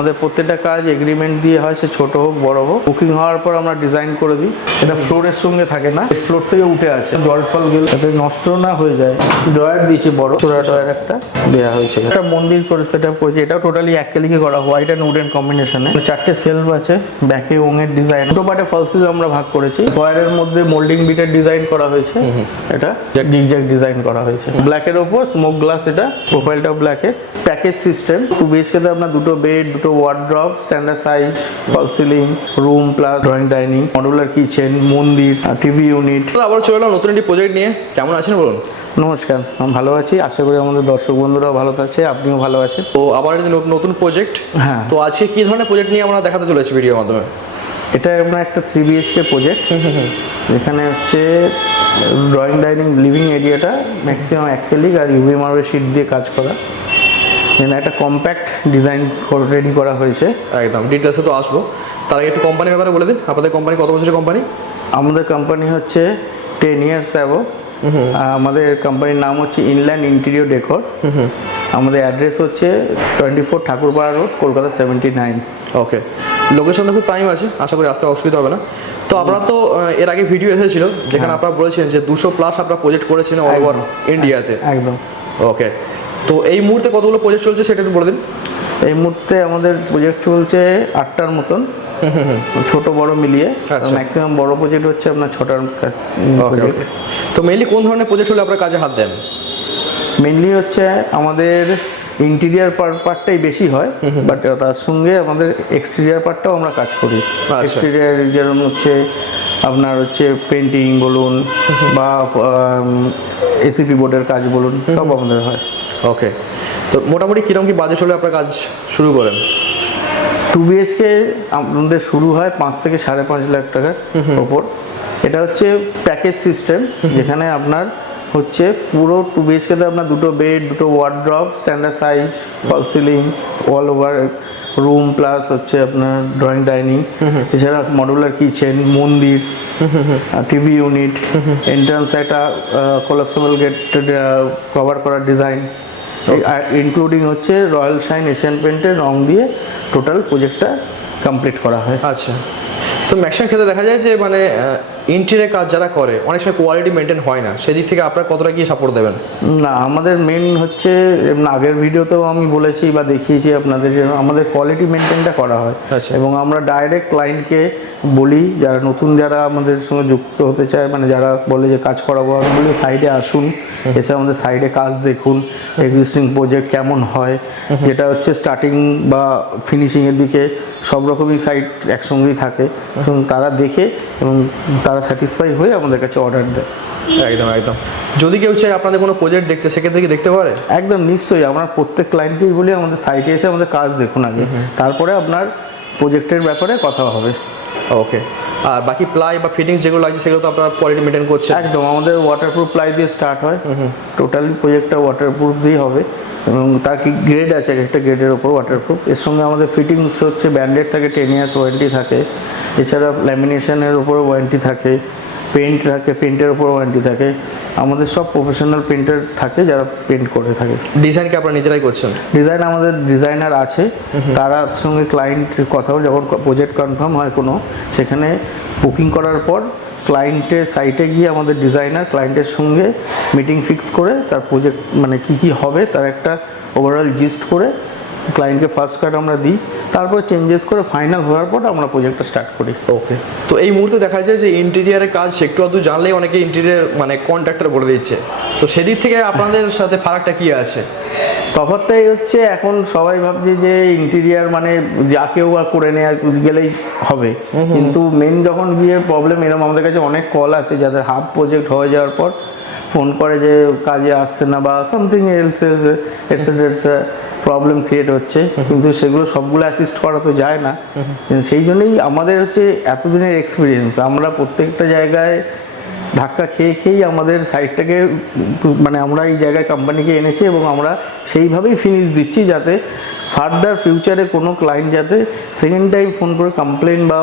আমাদের প্রত্যেকটা কাজ এগ্রিমেন্ট দিয়ে হয় সে ছোট হোক বড় হোক। বুকিং হওয়ার পর আমরা ডিজাইন করে দিই। এটা ফ্লোরের সঙ্গে থাকে না ফ্লোর থেকে উঠে আছে। জল ফল গেলে যাতে নষ্ট না হয়ে যায়। ড্রয়ার দিয়েছি বড়। চোরা ড্রয়ার একটা দেওয়া হয়েছে। একটা মন্দির করে সেট আপ করেছি এটাও টোটালি অ্যাকেলিকে করা হোয়াইট অ্যান্ড উডেন কম্বিনেশনে চারটে সেলফ আছে ব্যাকে ওঙের ডিজাইন দুটো পার্টে ফলসিস আমরা ভাগ করেছি। স্কোয়ারের মধ্যে মোল্ডিং বিটের ডিজাইন করা হয়েছে। এটা জিগজ্যাগ ডিজাইন করা হয়েছে। ব্ল্যাকের ওপর স্মোক গ্লাস এটা প্রোফাইলটাও ব্ল্যাকের প্যাকেজ সিস্টেম টু বিএইচকে তে আপনার দুটো বেড দুটো wardrobe standard size fall ceiling room plus drawing dining modular kitchen মন্দির টিভি ইউনিট আবার চলে এলাম নতুন একটি প্রজেক্ট নিয়ে। কেমন আছেন বলুন? নমস্কার আমি ভালো আছি। আশা করি আমাদের দর্শক বন্ধুরাও ভালো আছে আপনিও ভালো আছেন। তো আবার নতুন- নতুন প্রজেক্ট হ্যাঁ। তো আজকে কি ধরনের প্রজেক্ট নিয়ে আমরা দেখাতে চলেছি ভিডিওর মাধ্যমে? এটা আপনার একটা থ্রি বিএইচকে প্রজেক্ট যেখানে হচ্ছে ড্রয়িং ডাইনিং লিভিং এরিয়াটা ম্যাক্সিমাম অ্যাক্রেলিক আর ইউভি মার্বেল শিট দিয়ে কাজ করা। এখানে একটা কম্প্যাক্ট ডিজাইন রেডি করা হয়েছে। একদম ডিটেলসে তো আসব। তার আগে একটু কোম্পানির ব্যাপারে বলে দিন আপনাদের কোম্পানি কত বছরের কোম্পানি আমাদের কোম্পানি হচ্ছে টেন ইয়ার্স অ্যাবো আমাদের কোম্পানির নাম হচ্ছে ইনল্যান্ড ইন্টেরিয়র ডেকর আমাদের অ্যাড্রেস হচ্ছে twenty four Thakurpara road Kolkata seventy nine okay location তো খুব টাইম আছে আশা করি আসতে অসুবিধা হবে না। তো আপনারা তো এর আগে ভিডিও এসেছিল যেখানে আপনারা বলেছিলেন যে দুশো প্লাস আপনারা প্রজেক্ট করেছিলেন অল ওভার ইন্ডিয়াতে একদম। ওকে তো এই মুহূর্তে কতগুলো প্রজেক্ট চলছে সেটা একটু বলে দিন। এই মুহূর্তে আমাদের প্রজেক্ট চলছে আটটার মতন। ছোট বড় মিলিয়ে। আচ্ছা। ম্যাক্সিমাম বড় প্রজেক্ট হচ্ছে আপনার ছটার প্রজেক্ট তো মেইনলি কোন ধরনের প্রজেক্ট হলে আপনারা কাজে হাত দেন? মেনলি হচ্ছে আমাদের ইন্টেরিয়ার পার্টটাই বেশি হয় বাট তার সঙ্গে আমাদের এক্সটেরিয়ার পার্টটাও আমরা কাজ করি। আচ্ছা। এক্সটেরিয়ার যেরকম হচ্ছে আপনার হচ্ছে পেন্টিং বলুন বা এসিপি বোর্ডের কাজ বলুন সব আমাদের হয়। ওকে তো মোটামুটি কীরকম কি বাজেট হলে আপনার কাজ শুরু করেন? টু বিএইচকে আমাদের শুরু হয় পাঁচ থেকে সাড়ে পাঁচ লাখ টাকার ওপর। এটা হচ্ছে প্যাকেজ সিস্টেম যেখানে আপনার হচ্ছে পুরো টু বিএইচকেতে আপনার দুটো বেড দুটো wardrobe standard size false ceiling all over room plus হচ্ছে আপনার ড্রয়িং ডাইনিং এছাড়া মডুলার কিচেন মন্দির টিভি ইউনিট এন্ট্রান্স একটা কোলাপসেবল গেট কভার করার ডিজাইন ইনক্লুডিং হচ্ছে রয়্যাল সাইন এশিয়ান পেন্টের রং দিয়ে টোটাল প্রজেক্টটা কমপ্লিট করা হয়। আচ্ছা। তো ম্যাক্সিমাম ক্ষেত্রে দেখা যায় যে মানে ইন্টেরিয়ার কাজ যারা করে অনেক সময় কোয়ালিটি মেনটেন হয় না। সেদিক থেকে আপনারা কতটা কি সাপোর্ট দেবেন? না আমাদের মেন হচ্ছে আগের ভিডিওতেও আমি বলেছি বা দেখিয়েছি আপনাদের যে আমাদের কোয়ালিটি মেনটেনটা করা হয়। আচ্ছা। এবং আমরা ডাইরেক্ট ক্লায়েন্টকে বলি যারা নতুন যারা আমাদের সঙ্গে যুক্ত হতে চায় মানে যারা বলে যে কাজ করাবো আমি বলি সাইডে আসুন এসে আমাদের সাইডে কাজ দেখুন এক্সিস্টিং প্রজেক্ট কেমন হয়। যেটা হচ্ছে স্টার্টিং বা ফিনিশিংয়ের দিকে সব রকমই সাইট একসঙ্গেই থাকে। এবং তারা দেখে এবং তারা স্যাটিসফাই হয়ে আমাদের কাছে অর্ডার দেয়। একদম একদম। যদি কেউ চায় আপনাদের কোনো প্রজেক্ট দেখতে সেক্ষেত্রে কি দেখতে পারে? একদম নিশ্চয়ই। আমরা প্রত্যেক ক্লায়েন্টকেই বলি আমাদের সাইটে এসে আমাদের কাজ দেখুন আগে। তারপরে আপনার প্রজেক্টের ব্যাপারে কথা হবে। ওকে আর বাকি প্লাই বা ফিটিংস যেগুলো লাগছে সেগুলো তো আপনারা কোয়ালিটি মেনটেন করছেন। একদম আমাদের ওয়াটারপ্রুফ প্লাই দিয়ে স্টার্ট হয়। টোটালি প্রজেক্টটা ওয়াটারপ্রুফ দিয়ে হবে। এবং তার কি গ্রেড আছে এক একটা গ্রেডের ওপর ওয়াটারপ্রুফ এর সঙ্গে আমাদের ফিটিংস হচ্ছে ব্যান্ডেড থাকে টেন ইয়ার্স ওয়ারেন্টি থাকে। এছাড়া ল্যামিনেশনের ওপর ওয়ারেন্টি থাকে। পেন্ট থাকে পেন্টের উপর ওয়ারেন্টি থাকে। আমাদের সব প্রফেশনাল পেন্টার থাকে যারা পেন্ট করে থাকে। ডিজাইন কি আপনারা নিজেরাই করছেন? ডিজাইন আমাদের ডিজাইনার আছে। তারা সঙ্গে ক্লায়েন্ট কথা বলে যখন প্রজেক্ট কনফার্ম হয় কোনো সেখানে বুকিং করার পর ক্লায়েন্টের সাইটে গিয়ে আমাদের ডিজাইনার ক্লায়েন্টের সঙ্গে মিটিং ফিক্স করে তার প্রজেক্ট মানে কি কি হবে তার একটা ওভারঅল জিস্ট করে ক্লায়েন্টকে ফার্স্ট কার্ড আমরা দিই তারপর চেঞ্জেস করে ফাইনাল হওয়ার পর আমরা প্রজেক্টটা স্টার্ট করি। ওকে তো এই মুহূর্তে দেখা যায় যে ইন্টেরিয়ারের কাজ একটু আধটু জানলেই অনেকে ইন্টেরিয়ার মানে কন্ট্রাক্টর বলে দিচ্ছে। তো সেদিক থেকে আপনাদের সাথে ফারাকটা কি আছে? তফাৎটাই হচ্ছে এখন সবাই ভাবছে যে ইন্টেরিয়ার মানে যা কেউ আর করে নেওয়া গেলেই হবে। কিন্তু মেন যখন গিয়ে প্রবলেম এরকম আমাদের কাছে অনেক কল আসে যাদের হাফ প্রজেক্ট হয়ে যাওয়ার পর ফোন করে যে কাজে আসছে না বা something else etcetera problem create হচ্ছে কিন্তু সেগুলো সবগুলো অ্যাসিস্ট করা তো যায় না। সেই জন্যই আমাদের হচ্ছে এতদিনের এক্সপিরিয়েন্স আমরা প্রত্যেকটা জায়গায় ধাক্কা খেয়ে খেয়েই আমাদের সাইটটাকে মানে আমরা এই জায়গায় কোম্পানিকে এনেছি এবং আমরা সেইভাবেই ফিনিশ দিচ্ছি যাতে ফার্দার ফিউচারে কোনো ক্লায়েন্ট যাতে সেকেন্ড টাইম ফোন করে কমপ্লেন বা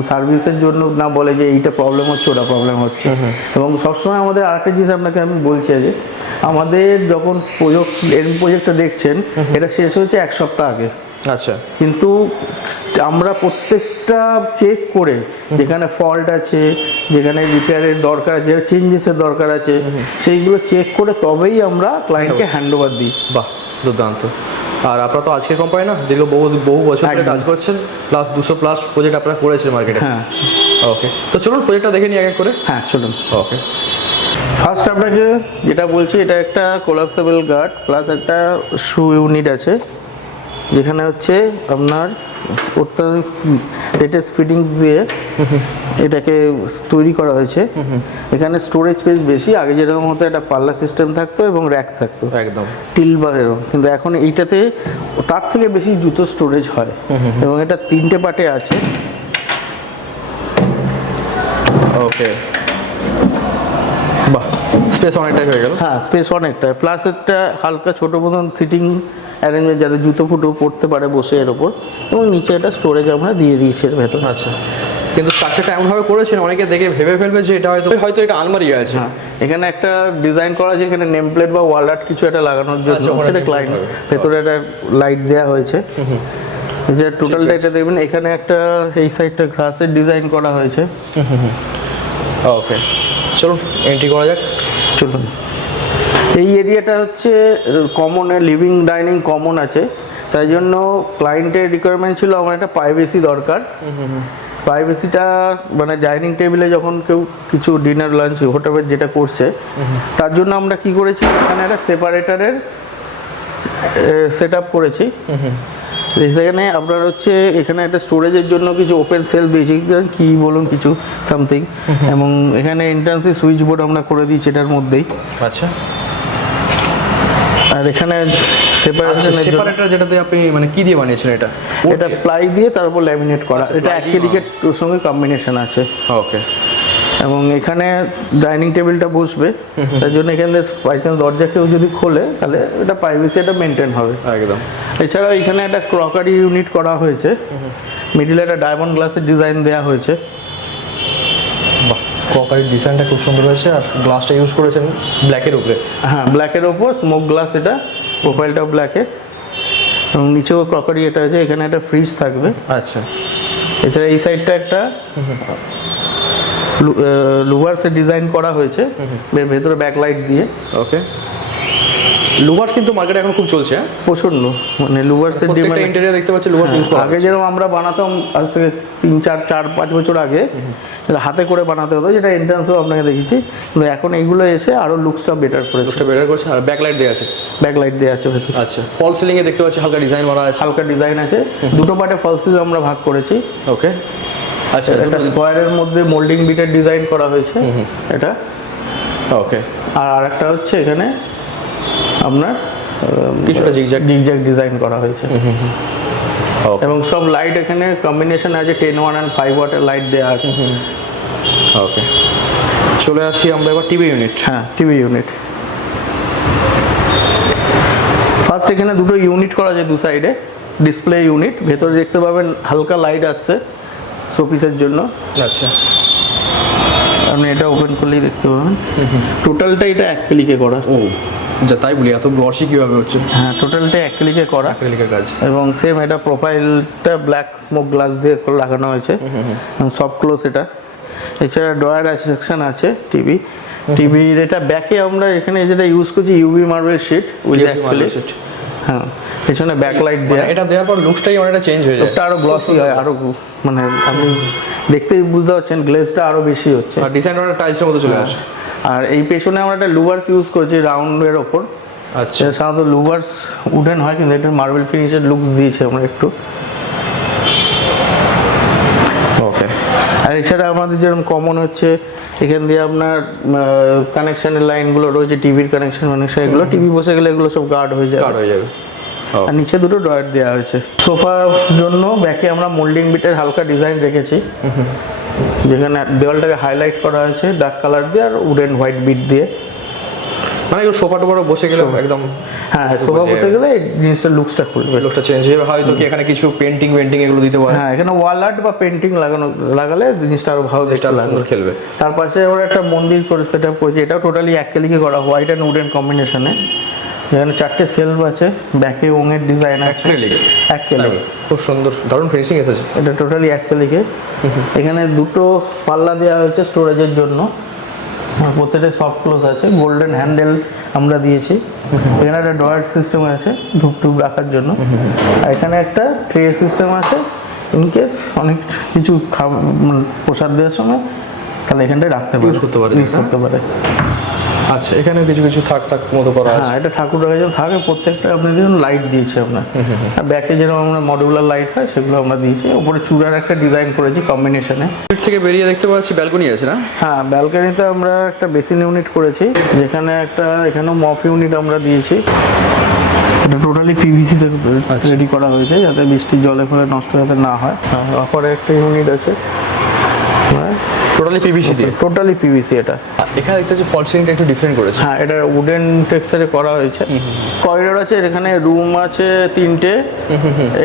সার্ভিসের জন্য না বলে যে এইটা প্রবলেম হচ্ছে ওটা প্রবলেম হচ্ছে। এবং সবসময় আমাদের আরেকটা জিনিস আপনাকে আমি বলছি যে আমাদের যখন প্রজেক্ট প্রজেক্টটা দেখছেন এটা শেষ হয়েছে এক সপ্তাহ আগে। আচ্ছা। কিন্তু আমরা প্রত্যেকটা চেক করে যেখানে ফল্ট আছে যেখানে রিপেয়ারের দরকার যে চেঞ্জেসের দরকার আছে সেইগুলো চেক করে তবেই আমরা ক্লায়েন্টকে হ্যান্ড ওভার দিই। বাহ দুর্দান্ত। আর আপনারা তো আজকের কোম্পানি না দীর্ঘ বহু বহু বছর ধরে কাজ করছেন প্লাস দুশো প্লাস প্রজেক্ট আপনারা করেছেন মার্কেটে হ্যাঁ। ওকে তো চলুন প্রজেক্টটা দেখে নিই এক এক করে। হ্যাঁ চলুন। ওকে ফার্স্ট আপনাকে যেটা বলছি এটা একটা কোলাপসেবল গার্ড প্লাস একটা শু ইউনিট আছে। যেখানে হচ্ছে আপনার অত্যাধুনিক লেটেস্ট ফিটিংস দিয়ে এটাকে তৈরি করা হয়েছে। এখানে স্টোরেজ স্পেস বেশি আগে যেরকম হতো একটা পাল্লা সিস্টেম থাকতো এবং র্যাক থাকতো। একদম। টিল বা এরকম কিন্তু এখন এইটাতে তার থেকে বেশি জুতো স্টোরেজ হয়। এবং এটা তিনটে পার্টে আছে। ওকে বাহ স্পেস অনেকটাই হয়ে গেল। হ্যাঁ স্পেস অনেকটা প্লাস একটা হালকা ছোট মতন সিটিং অ্যারেঞ্জমেন্ট যাতে জুতো ফুটো পড়তে পারে বসে এর ওপর এবং নিচে একটা স্টোরেজ আমরা দিয়ে দিয়েছি এর ভেতর। আচ্ছা। কিন্তু স্ট্রাকচারটা এমনভাবে করেছেন অনেকে দেখে ভেবে ফেলবে যে এটা হয়তো হয়তো এটা আলমারি আছে। হ্যাঁ। এখানে একটা ডিজাইন করা আছে এখানে নেম প্লেট বা ওয়াল আর্ট কিছু একটা লাগানোর জন্য আচ্ছা, সেটা ক্লাইন্ট ভেতরে একটা লাইট দেওয়া হয়েছে। যে টোটালটা এটা দেখবেন এখানে একটা এই সাইডটা গ্রাসের ডিজাইন করা হয়েছে। ওকে চলুন এন্ট্রি করা যাক। চলুন। এই এরিয়াটা হচ্ছে কমন লিভিং ডাইনিং কমন আছে। তাই জন্য ক্লায়েন্টের রিকোয়ারমেন্ট ছিল আমার একটা প্রাইভেসি দরকার। প্রাইভেসিটা মানে ডাইনিং টেবিলে যখন কেউ কিছু ডিনার লাঞ্চ হোটেলে যেটা করছে, তার জন্য আমরা কি করেছি? এখানে একটা সেপারেটারের সেট আপ করেছি। সেখানে আপনার হচ্ছে, এখানে একটা স্টোরেজের জন্য কিছু ওপেন সেল দিয়েছি। কি বলুন কিছু সামথিং এবং এখানে এন্ট্রান্সে সুইচ বোর্ড আমরা করে দিয়েছি এটার মধ্যেই। আচ্ছা। আর এখানে সেপারেশনের জন্য সেপারেটর যেটাতে আপনি মানে কি দিয়ে বানিয়েছেন এটা? এটা প্লাই দিয়ে? তারপর ল্যামিনেট করা। আচ্ছা, এটা অ্যাক্রিলিকের সঙ্গে কম্বিনেশন আছে। ওকে এবং এখানে ডাইনিং টেবিলটা বসবে। তার জন্য এখানে বাই চান্স দরজা কেউ যদি খোলে তাহলে এটা প্রাইভেসি এটা মেনটেন হবে। একদম। এছাড়াও এখানে একটা ক্রকারি ইউনিট করা হয়েছে। মিডিলে একটা ডায়মন্ড গ্লাসের ডিজাইন দেওয়া হয়েছে। ক্রকারির ডিজাইনটা খুব সুন্দর হয়েছে আর গ্লাসটা ইউজ করেছেন ব্ল্যাকের উপরে। হ্যাঁ ব্ল্যাকের উপর স্মোক গ্লাস এটা প্রোফাইলটাও ব্ল্যাকের এবং নিচেও ক্রকারি এটা আছে এখানে একটা ফ্রিজ থাকবে। আচ্ছা। এছাড়া এই সাইডটা একটা লুভার্সের ডিজাইন করা হয়েছে ভেতরে ব্যাকলাইট দিয়ে। ওকে লুভার্স কিন্তু মার্কেটে এখন খুব চলছে। হ্যাঁ প্রচণ্ড মানে লুভার্সের ডিমান্ড ইন্টেরিয়ার দেখতে পাচ্ছি লুভার্স ইউজ করা আগে যেরকম আমরা বানাতাম আজ থেকে তিন চার চার পাঁচ বছর আগে হাতে করে বানাতে হতো যেটা এন্ট্রান্সও আপনাকে দেখেছি। কিন্তু এখন এইগুলো এসে আরও লুকসটা বেটার করেছে। লুকটা বেটার করছে আর ব্যাকলাইট দেওয়া আছে। ব্যাকলাইট দেওয়া আছে ভেতরে। আচ্ছা ফল সিলিং এ দেখতে পাচ্ছি হালকা ডিজাইন মারা আছে। হালকা ডিজাইন আছে। দুটো পার্টে ফলসিস আমরা ভাগ করেছি। ওকে আচ্ছা একটা স্কোয়ারের মধ্যে মোল্ডিং বিটের ডিজাইন করা হয়েছে। এটা। ওকে আর আরেকটা হচ্ছে এখানে আপনার কিছুটা zigzag। জিগজ্যাগ ডিজাইন করা হয়েছে। এবং সব লাইট এখানে কম্বিনেশন আছে টেন ওয়ান অ্যান্ড ফাইভ ওয়াটের লাইট দেওয়া আছে। ওকে চলে আসি আমরা এবার টিভি ইউনিট হ্যাঁ টিভি ইউনিট ফার্স্ট এখানে দুটো ইউনিট করা আছে দু সাইডে ডিসপ্লে ইউনিট ভেতরে দেখতে পাবেন হালকা লাইট আসছে শোপিসের জন্য। আচ্ছা। আপনি এটা ওপেন করলেই দেখতে পাবেন। টোটালটা এটা এক ক্লিকে করা। যা তাই বলি এত গ্লসি কীভাবে হচ্ছে? হ্যাঁ টোটালটা এক ক্লিকে করা। অ্যাক্রিলিকের কাজ। এবং সেম এটা প্রোফাইলটা ব্ল্যাক স্মোক গ্লাস দিয়ে করে লাগানো হয়েছে। সব ক্লোজ এটা। এছাড়া ড্রয়ার আছে সেকশন আছে টিভি টিভির এটা ব্যাকে আমরা এখানে যেটা ইউজ করছি UV marble sheet with acrylic হ্যাঁ পেছনে ব্যাকলাইট মানে দেওয়া এটা দেওয়ার পর লুকসটাই অনেকটা চেঞ্জ হয়ে যায়। লোকটা আরও গ্লসি হয় আরও মানে আপনি দেখতেই বুঝতে পারছেন গ্লেজটা আরও বেশি হচ্ছে। আর ডিজাইন অনেকটা টাইলসের মতো চলে আসে। আর এই পেছনে আমরা একটা লুভার্স ইউজ করেছি রাউন্ডের ওপর। আচ্ছা। সাধারণত লুভার্স উডেন হয় কিন্তু এটা মার্বেল ফিনিশের লুকস দিয়েছে আমরা একটু। ওকে আর এছাড়া আমাদের যেরকম কমন হচ্ছে এখান দিয়ে আপনার কানেকশনের লাইনগুলো রয়েছে টিভির কানেকশন কানেকশন এগুলো টিভি বসে গেলে এগুলো সব গার্ড হয়ে যায় গার্ড হয়ে যাবে। আর নিচে দুটো ড্রয়ার দেওয়া হয়েছে। সোফার জন্য ব্যাকে আমরা মোল্ডিং বিটের হালকা ডিজাইন রেখেছি। যেখানে দেওয়ালটাকে হাইলাইট করা হয়েছে ডার্ক কালার দিয়ে আর উড উডেন হোয়াইট বিট দিয়ে। মানে একটু সোফা টোফাটা বসে গেলে একদম হ্যাঁ সোফা বসে গেলে জিনিসটা লুকসটা খুলবে। লুকসটা চেঞ্জ হয়ে হয়তো কি এখানে কিছু পেন্টিং পেন্টিং এগুলো দিতে পারে। হ্যাঁ এখানে ওয়াল আর্ট বা পেন্টিং লাগানো লাগালে জিনিসটা আরও ভালো দেখতে লাগবে সুন্দর খেলবে। তার পাশে আমরা একটা মন্দির করে সেট আপ করেছি। এটাও টোটালি এক কেলিকে করা হোয়াইট অ্যান্ড উডেন কম্বিনেশনে এখানে চারটে সেলফ আছে ব্যাকে ওঙের ডিজাইন আছে? অ্যাক্রেলিক। খুব সুন্দর। দারুণ ফিনিশিং এসেছে। এটা টোটালি অ্যাক্রেলিকে এখানে দুটো পাল্লা দেওয়া হয়েছে স্টোরেজের জন্য। প্রত্যেকটা সফট ক্লোজ আছে। গোল্ডেন হ্যান্ডেল আমরা দিয়েছি। এখানে একটা ডয়ার সিস্টেম আছে ধূপ টুপ রাখার জন্য। আর এখানে একটা ট্রে সিস্টেম আছে। ইন কেস অনেক কিছু খাবার মানে প্রসাদ দেওয়ার সময় তাহলে এখানটায় রাখতে পারে। Use করতে পারে, ইউজ? করতে পারে। আচ্ছা এখানে কিছু কিছু থাক থাক মতো করা আছে। হ্যাঁ এটা ঠাকুর রাখার জন্য থাকে প্রত্যেকটা আপনি দেখুন লাইট দিয়েছি আর ব্যাকে যেরকম আমরা মডিউলার লাইট হয় সেগুলো আমরা দিয়েছি। উপরে চূড়ার একটা ডিজাইন করেছি কম্বিনেশনে থেকে বেরিয়ে দেখতে পাচ্ছি ব্যালকনি আছে না? হ্যাঁ ব্যালকনিতে আমরা একটা বেসিন ইউনিট করেছি যেখানে একটা এখানেও মফ ইউনিট আমরা দিয়েছি। এটা টোটালি পিভিসি থেকে আচ্ছা। রেডি করা হয়েছে যাতে বৃষ্টির জলে ফলে নষ্ট যাতে না হয়। অপরে একটা ইউনিট আছে। টোটালি পিভিসি দিয়ে? টোটালি পিভিসি এটা। এখানে দেখতে পাচ্ছি ফল সিলিংটা একটু ডিফারেন্ট করেছে। হ্যাঁ এটা উডেন টেক্সচারে করা হয়েছে। করিডোর আছে এখানে রুম আছে তিনটে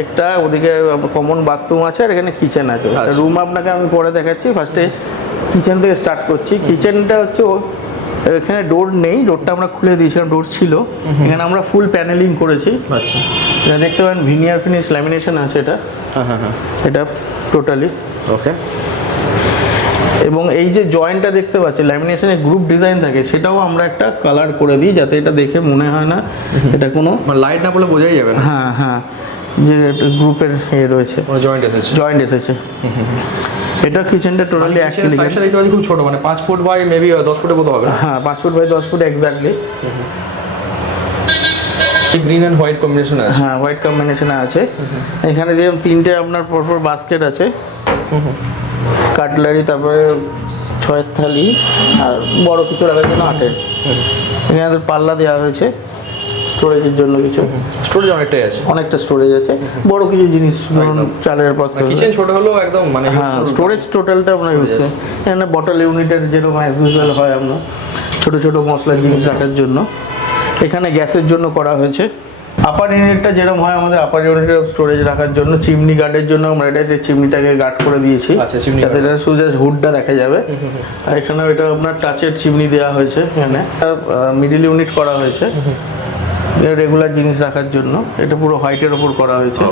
একটা ওদিকে কমন বাথরুম আছে আর এখানে কিচেন আছে। আচ্ছা। রুম আপনাকে আমি পরে দেখাচ্ছি। ফার্স্টে কিচেন থেকে স্টার্ট করছি। কিচেনটা হচ্ছে এখানে ডোর নেই ডোরটা আমরা খুলে দিয়েছিলাম ডোর ছিল। এখানে আমরা ফুল প্যানেলিং করেছি। আচ্ছা। এটা দেখতে পারেন ভিনিয়ার ফিনিশ ল্যামিনেশন আছে এটা। হ্যাঁ হ্যাঁ হ্যাঁ। এটা টোটালি ওকে এবং এই যে জয়েন্টটা দেখতে পাচ্ছি ল্যামিনেশনের গ্রুপ ডিজাইন থাকে সেটাও আমরা একটা কালার করে দিই যাতে এটা দেখে মনে হয় না এটা কোনো মানে লাইট না বলে বোঝাই যাবে না। হ্যাঁ হ্যাঁ যে গ্রুপের এ রয়েছে। জয়েন্ট এসেছে। জয়েন্ট এসেছে। এটা কিচেনটা টোটালি অ্যাকচুয়ালি সাইজটা দেখতে পাচ্ছি খুব ছোট মানে পাঁচ ফুট বাই মেবি দশ ফুটের মতো হবে হ্যাঁ পাঁচ ফুট বাই দশ foot exactly green and white combination আছে। হ্যাঁ হোয়াইট কম্বিনেশনে আছে। এখানে যেরকম তিনটে আপনার পরপর বাস্কেট আছে। কাটলারি তারপরে ছয়ের থালি আর বড় কিছু রাখার জন্য আটের। এখানে আমাদের পাল্লা দেওয়া হয়েছে স্টোরেজের জন্য কিছু। স্টোরেজ অনেকটাই আছে। অনেকটা স্টোরেজ আছে। বড় কিছু জিনিস ধরুন চালের বস্তা। কিচেন ছোট হলেও একদম মানে হ্যাঁ স্টোরেজ টোটালটা আমরা ইউজ করি। এখানে বটল ইউনিটের যেরকম অ্যাজ ইউজুয়াল হয় আমরা ছোট ছোট মশলার জিনিস রাখার জন্য। এখানে গ্যাসের জন্য করা হয়েছে। আপার ইউনিটটা যেরকম হয় আমাদের আপার ইউনিটের স্টোরেজ রাখার জন্য চিমনি গার্ডের জন্য আমরা এটাতে চিমনিটাকে গার্ড করে দিয়েছি আচ্ছা, যাতে এটা শুধু জাস্ট হুডটা দেখা যাবে। আর এখানেও এটা আপনার টাচের চিমনি দেওয়া হয়েছে এখানে। মিডিল ইউনিট করা হয়েছে। রেগুলার জিনিস রাখার জন্য। এটা পুরো হোয়াইটের ওপর করা হয়েছে।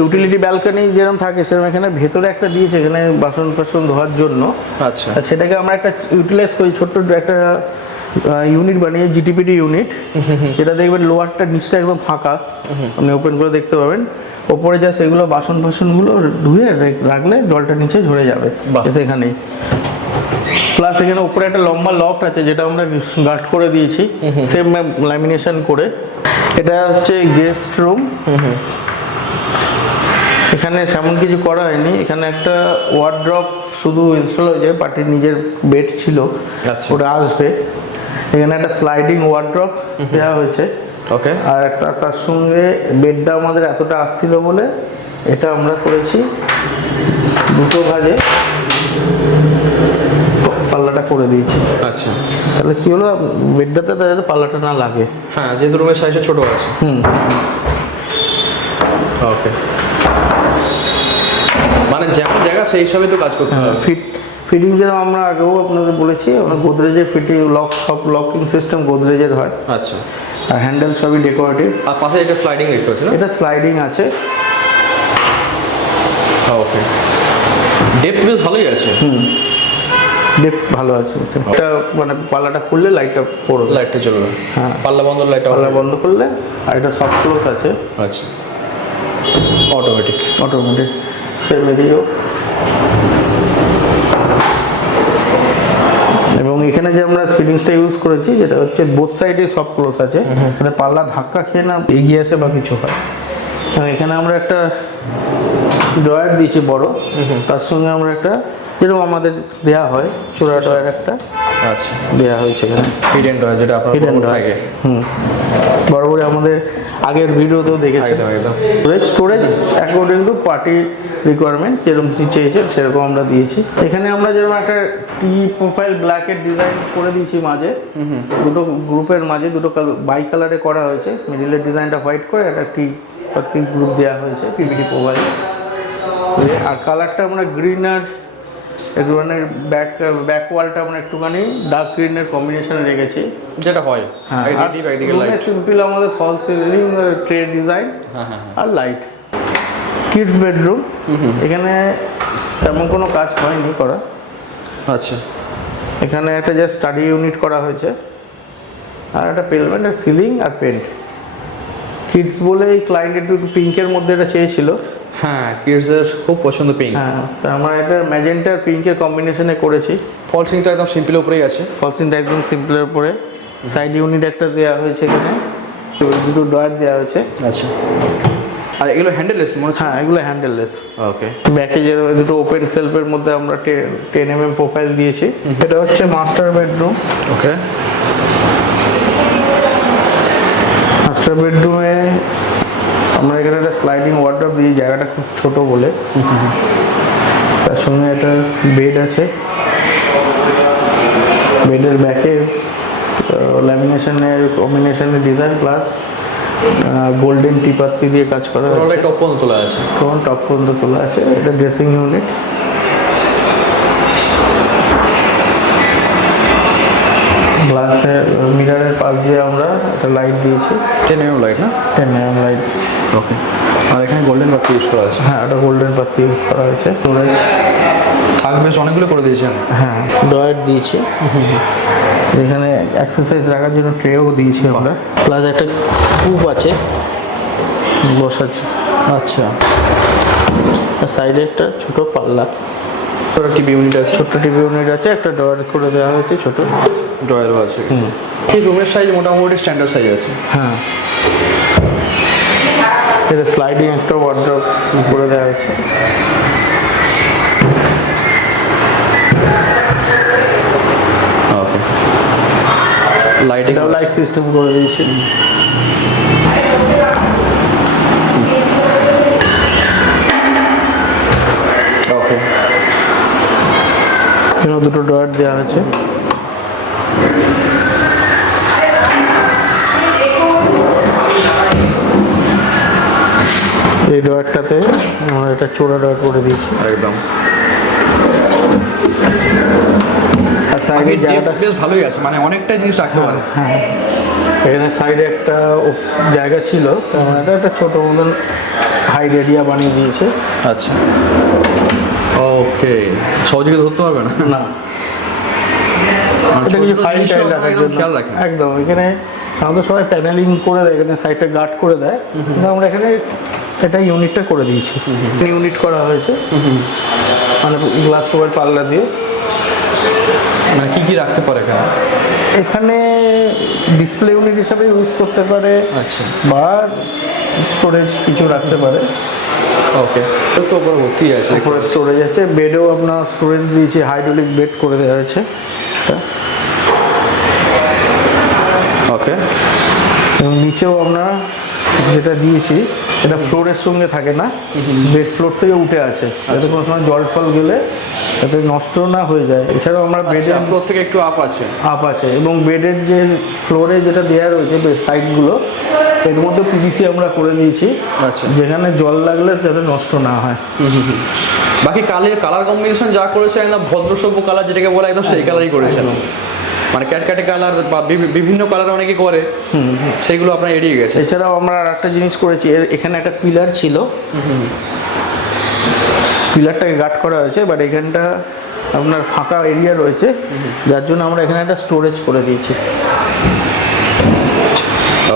ইউটিলিটি ব্যালকনি যেরকম থাকে সেরকম এখানে ভেতরে একটা দিয়েছে এখানে বাসন ফাসন ধোয়ার জন্য। আচ্ছা। সেটাকে আমরা একটা ইউটিলাইজ করি ছোট্ট একটা ইউনিট বানিয়ে জিটিপিডি ইউনিট যেটা দেখবেন লোয়ারটা নিচটা একদম ফাঁকা। আপনি ওপেন করে দেখতে পাবেন। ওপরে যা সেগুলো বাসন ফাসনগুলো ধুয়ে রাখলে জলটা নিচে ঝরে যাবে। বাহ। সেখানেই প্লাস এখানে উপরে একটা লম্বা লফট আছে যেটা আমরা গার্ড করে দিয়েছি। সেম ল্যামিনেশন করে। এটা হচ্ছে গেস্ট রুম এখানে সেমন কিছু করা হয়নি। এখানে একটা ওয়ার্ড্রপ শুধু ইনস্টল হয়েছে পার্টির নিজের বেড ছিল। আচ্ছা। ওটা আসবে। এখানে একটা স্লাইডিং ওয়ার্ড্রপ দেওয়া হয়েছে। ওকে আর একটা তার সঙ্গে বেডটা আমাদের এতটা আসছিল বলে এটা আমরা করেছি দুটো ভাজে পাল্লাটা করে দিয়েছি। আচ্ছা। তাহলে কি হলো বেডটাতে যাতে পাল্লাটা না লাগে। হ্যাঁ যেহেতু রুমের সাইজটা ছোট আছে। হুম। ওকে মানে যেমন জায়গা সেই হিসাবে তো কাজ করতে হবে। ফিট ফিটিং যেরকম আমরা আগেও আপনাদের বলেছি গোদরেজের ফিটিং লক সব লকিং সিস্টেম গোদরেজের হয়। আচ্ছা। আর হ্যান্ডেল সবই ডেকোরেটিভ আর পাশে একটা স্লাইডিং দেখতে পাচ্ছি এটা স্লাইডিং আছে। ওকে ডেপথ বেশ ভালোই আছে। হুম। ডেপ ভালো আছে। এটা মানে পাল্লাটা খুললে লাইটটা পড়বে। লাইটটা চলবে। হ্যাঁ। পাল্লা বন্ধ লাইটটা পাল্লা বন্ধ করলে আর এটা সফট ক্লোজ আছে। আচ্ছা। অটোমেটিক অটোমেটিক সেম এদিকেও। এখানে যে আমরা ফিটিংসটা ইউজ করেছি যেটা হচ্ছে বোথ সাইডে সব ক্লোজ আছে যাতে পাল্লা ধাক্কা খেয়ে না এগিয়ে আসে বা কিছু হয়। এখানে আমরা একটা ড্রয়ার দিয়েছি বড় তার সঙ্গে আমরা একটা যেরকম আমাদের দেয়া হয় চোরা ড্রয়ার একটা আচ্ছা। দেয়া হয়েছে এখানে। হিডেন ড্রয়ার যেটা আপনার drawer। থাকে। হুম। বরাবরই আমাদের আগের ভিডিওতেও দেখেছি storage according to party requirement যেরকম কি চেয়েছে সেরকম আমরা দিয়েছি। এখানে আমরা যেরকম একটা টি প্রোফাইল ব্ল্যাকের ডিজাইন করে দিয়েছি মাঝে। দুটো গ্রুপের মাঝে দুটো বাই কালারে করা হয়েছে। মিডিলের ডিজাইনটা হোয়াইট করে একটা টি প্রত্যেক গ্রুপ দেওয়া হয়েছে পিভিটি প্রোফাইল আর কালারটা আমরা গ্রিন আর একটুখানি ব্যাক ব্যাক ওয়ালটা আমরা একটুখানি ডার্ক গ্রিনের কম্বিনেশনে রেখেছি। যেটা হয় হ্যাঁ সিম্পল আমাদের ফল সিলিং ট্রে ডিজাইন আর লাইট কিডস বেডরুম এখানে তেমন কোনো কাজ হয়নি করা। আচ্ছা। এখানে একটা জাস্ট স্টাডি ইউনিট করা হয়েছে। আর একটা পেলমেন্ট আর সিলিং আর পেন্ট কিডস বলে এই ক্লায়েন্ট একটু পিঙ্কের মধ্যে এটা চেয়েছিল। হ্যাঁ কিডসদের খুব পছন্দ পিঙ্ক হ্যাঁ তা আমরা এটা ম্যাজেন্টার পিঙ্কের কম্বিনেশনে করেছি। ফলসিং তো একদম সিম্পল উপরেই আছে। ফলসিনটা একদম সিম্পলের উপরে। সাইড ইউনিট একটা দেওয়া হয়েছে এখানে। দুটো ডয়ার দেওয়া হয়েছে। আচ্ছা। আর এগুলো হ্যান্ডেললেস মনে হচ্ছে? হ্যাঁ এগুলো হ্যান্ডেললেস ওকে ব্যাকে যে দুটো ওপেন সেলফের মধ্যে আমরা টেন এম এম প্রোফাইল দিয়েছি। এটা হচ্ছে মাস্টার বেডরুম ওকে মাস্টার বেডরুমে আমরা এখানে একটা স্লাইডিং ওয়ার্ড্রপ দিই জায়গাটা খুব ছোট বলে। তার সঙ্গে একটা বেড আছে। বেডের ব্যাকে ল্যামিনেশনের কম্বিনেশনের ডিজাইন প্লাস গোল্ডেন টিপাত্তি দিয়ে কাজ করা হয়েছে। টপ পর্যন্ত তোলা আছে? তখন টপ পর্যন্ত তোলা আছে? এটা ড্রেসিং ইউনিট গ্লাসের মিরারের পাশ দিয়ে আমরা একটা লাইট দিয়েছি। টেন এম লাইট না? টেন এম লাইট ওকে আর এখানে গোল্ডেন বাতি ইউজ করা আছে হ্যাঁ ওটা গোল্ডেন পাত্তি ইউজ করা হয়েছে। স্টোরেজ থাক বেশ অনেকগুলো করে দিয়েছেন হ্যাঁ ডয়ার দিয়েছি। এখানে এক্সারসাইজ রাখার জন্য ট্রেও দিয়েছি আমরা। প্লাস একটা কূপ আছে। বসার আচ্ছা। সাইডে একটা ছোট পাল্লা। তোর টিভি ইউনিট আছে। ছোট্ট টিভি ইউনিট আছে একটা ডয়ার করে দেওয়া হয়েছে ছোট। ড্রয়ারও আছে। হুম। এই রুমের সাইজ মোটামুটি স্ট্যান্ডার্ড সাইজ আছে। হ্যাঁ। এটা স্লাইডিং একটা ওয়ার্ড্রপ করে দেওয়া হয়েছে। লাইটিং সিস্টেম করে দিয়েছি। ওকে দুটো ডয়ার দেওয়া হয়েছে। এই ডয়ারটাতে আমরা এটা চোরা ডয়ার করে দিয়েছি। একদম। আর সাইডে জায়গাটা বেশ ভালোই আছে মানে অনেকটা জিনিস রাখতে পারে হ্যাঁ। এখানে সাইডে একটা জায়গা ছিল আমরা এটা একটা ছোট মতন হাইড এরিয়া বানিয়ে দিয়েছে। আচ্ছা। ওকে সহজে ধরতে পারবে না। না একদম এখানে সাধারণত সবাই প্যানেলিং করে দেয় এখানে সাইডটা গার্ড করে দেয়। কিন্তু আমরা এখানে এটা ইউনিটটা করে দিয়েছি। ইউনিট করা হয়েছে। মানে গ্লাস কভার পাল্লা দিয়ে। মানে কি কি রাখতে পারে এখানে? এখানে ডিসপ্লে ইউনিট হিসাবে ইউজ করতে পারে আচ্ছা। বা স্টোরেজ কিছু রাখতে পারে। ওকে তো উপরে ভর্তি আছে। উপরে স্টোরেজ আছে। বেডেও আপনার স্টোরেজ দিয়েছি হাইড্রোলিক বেড করে দেওয়া হয়েছে। ওকে এবং নিচেও আমরা যেটা দিয়েছি এটা ফ্লোরের সঙ্গে থাকে না বেড ফ্লোর থেকে উঠে আছে। যাতে কোনো সময় জল ফল গেলে যাতে নষ্ট না হয়ে যায়। এছাড়াও আমরা আচ্ছা বেডের ফ্লোর থেকে একটু আপ আছে। আপ আছে। এবং বেডের যে ফ্লোরে যেটা দেওয়া রয়েছে সাইডগুলো এর মধ্যে পিভিসি আমরা করে দিয়েছি আচ্ছা। যেখানে জল লাগলে যাতে নষ্ট না হয়। বাকি কালের কালার কম্বিনেশন যা করেছে একদম ভদ্রসভ্য কালার যেটাকে বলে একদম সেই কালারই করেছেন মানে ক্যাটক্যাটে কালার বা বিভিন্ন কালার অনেকে করে সেগুলো আপনার এড়িয়ে গেছে। এছাড়াও আমরা আর একটা জিনিস করেছি এখানে একটা পিলার ছিল। পিলারটাকে গার্ড করা হয়েছে বাট এখানটা আপনার ফাঁকা এরিয়া রয়েছে যার জন্য আমরা এখানে একটা স্টোরেজ করে দিয়েছি।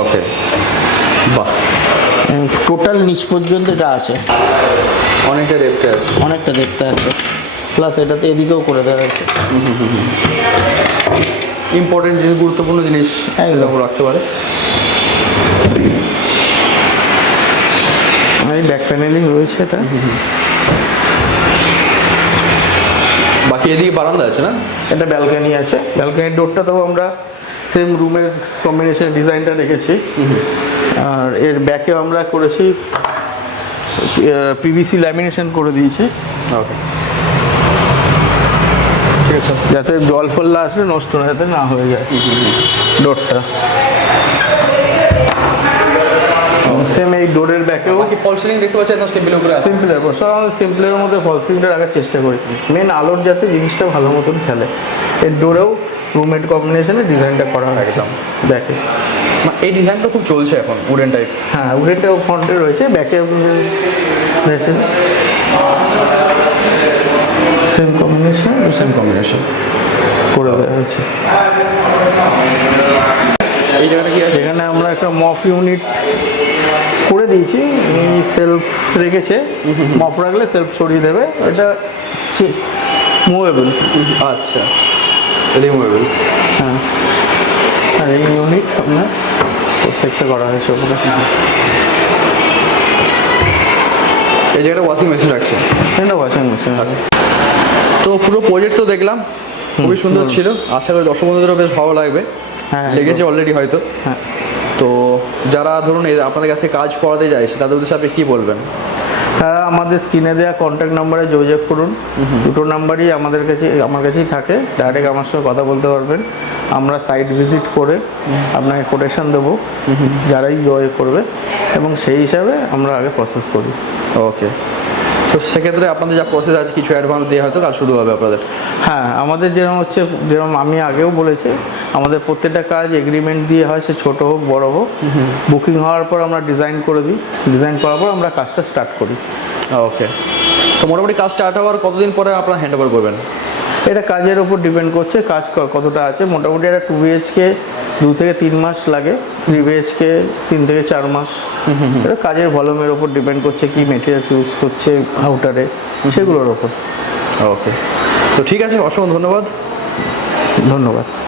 ওকে বাহ। টোটাল নিচ পর্যন্ত এটা আছে। অনেকটা রেপটে আছে। অনেকটা দেখতে আছে। প্লাস এটাতে এদিকেও করে দেওয়া হয়েছে। ইম্পর্টেন্ট জিনিস গুরুত্বপূর্ণ জিনিস। সেরকম রাখতে পারে। এই ব্যাক প্যানেলিং রয়েছে এটা। বাকি এদিকে বারান্দা আছে না? এটা ব্যালকানি আছে। ব্যালকানির তো আমরা সেম রুমের কম্বিনেশন ডিজাইনটা রেখেছি আর এর ব্যাকে আমরা করেছি পিভিসি ল্যামিনেশন করে দিয়েছি। ওকে ঠিক আছে যাতে জল ফল্লা আসলে নষ্ট না যাতে না হয়ে যায় ডোরটা। সেম এই ডোরের ব্যাকেও বাকি ফল সিলিং দেখতে পাচ্ছি একদম সিম্পল করে আছে। সিম্পলের পর সব আমাদের সিম্পলের মধ্যে ফল সিলিংটা রাখার চেষ্টা করি। মেন আলোর যাতে জিনিসটা ভালো মতন খেলে। এর ডোরেও রুমেট কম্বিনেশনে ডিজাইনটা করা হয় একদম। দেখে। এই ডিজাইনটা খুব চলছে এখন উডেন টাইপ হ্যাঁ উডেনটাও ফ্রন্টে রয়েছে। ব্যাকে দেখেন। কম্বিনেশন সেম কম্বিনেশন করে দেওয়া হয়েছে এই জায়গাটা কি আছে সেখানে আমরা একটা মফ ইউনিট করে দিয়েছি। সেলফ রেখেছে। মফ রাখলে সেলফ সরিয়ে দেবে। এটা মুভেবল আচ্ছা। রিমুভেবল হ্যাঁ। আর এই ইউনিট আপনার প্রত্যেকটা করা হয়েছে ওপরে। এই জায়গাটা ওয়াশিং মেশিন রাখছে। এটা ওয়াশিং মেশিন আছে তো পুরো প্রজেক্ট তো দেখলাম খুবই সুন্দর ছিল। আশা করি দর্শক বন্ধুদেরও বেশ ভালো লাগবে। হ্যাঁ লেগেছে অলরেডি হয়তো। হ্যাঁ। তো যারা ধরুন আপনাদের কাছে কাজ করাতে চাইছে তাদের উদ্দেশ্যে আপনি কী বলবেন? তারা আমাদের স্ক্রিনে দেওয়া কন্ট্যাক্ট নাম্বারে যোগাযোগ করুন। দুটো নাম্বারই আমাদের কাছে আমার কাছেই থাকে। ডাইরেক্ট আমার সঙ্গে কথা বলতে পারবেন। আমরা সাইট ভিজিট করে আপনাকে কোটেশন দেবো যারাই যোগাযোগ করবে। এবং সেই হিসাবে আমরা আগে প্রসেস করি। ওকে তো সেক্ষেত্রে আপনাদের যা প্রসেস আছে কিছু অ্যাডভান্স দিয়ে হয়তো কাজ শুরু হবে আপনাদের। হ্যাঁ আমাদের যেরকম হচ্ছে যেরকম আমি আগেও বলেছি আমাদের প্রত্যেকটা কাজ এগ্রিমেন্ট দিয়ে হয় সে ছোটো হোক বড় হোক। বুকিং হওয়ার পর আমরা ডিজাইন করে দিই। ডিজাইন করার পর আমরা কাজটা স্টার্ট করি। ওকে তো মোটামুটি কাজ স্টার্ট হওয়ার কতদিন পরে আপনারা হ্যান্ড ওভার করবেন? এটা কাজের উপর ডিপেন্ড করছে কাজ কতটা আছে। মোটামুটি একটা টু বিএচকে দু থেকে তিন মাস লাগে থ্রি বিএচকে তিন থেকে চার মাস। এটা কাজের ভলিউমের উপর ডিপেন্ড করছে কি মেটেরিয়ালস ইউজ করছে আউটারে সেগুলোর ওপর ওকে তো ঠিক আছে অসংখ্য ধন্যবাদ। ধন্যবাদ।